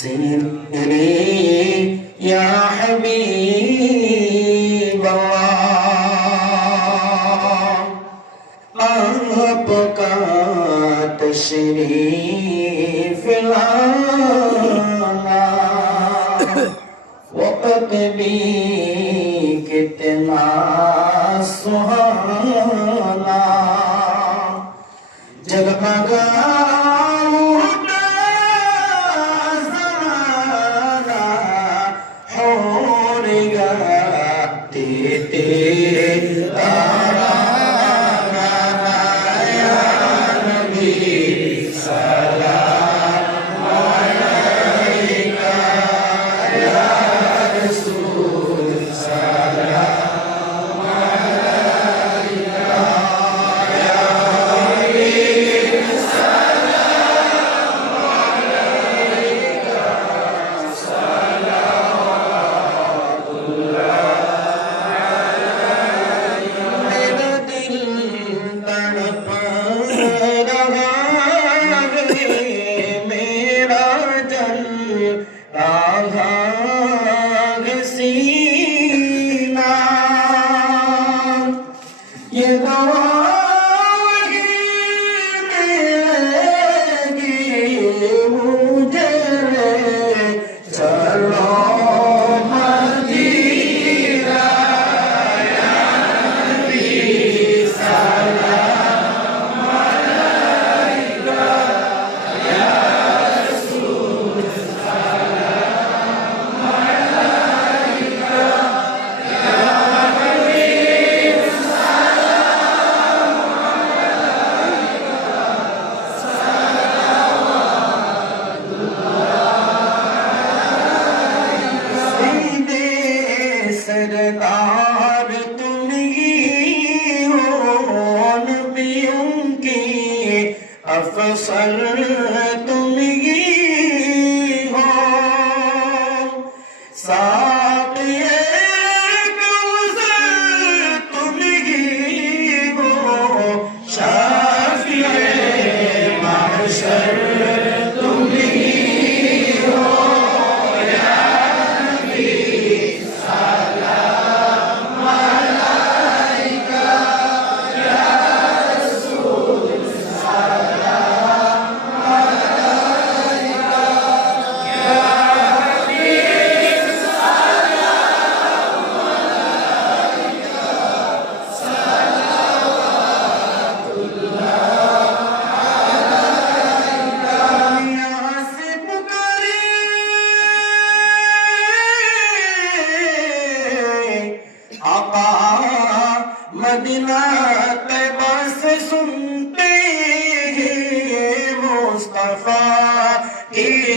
سلم لي يا حبيب الله آپ کا تشریف لانا وقت بھی کتنا سہانا جگمگانا Thank yes. you. दार तुमी पियूं की अफ़सल तुमी मदीना त बस सुनोस्ता ई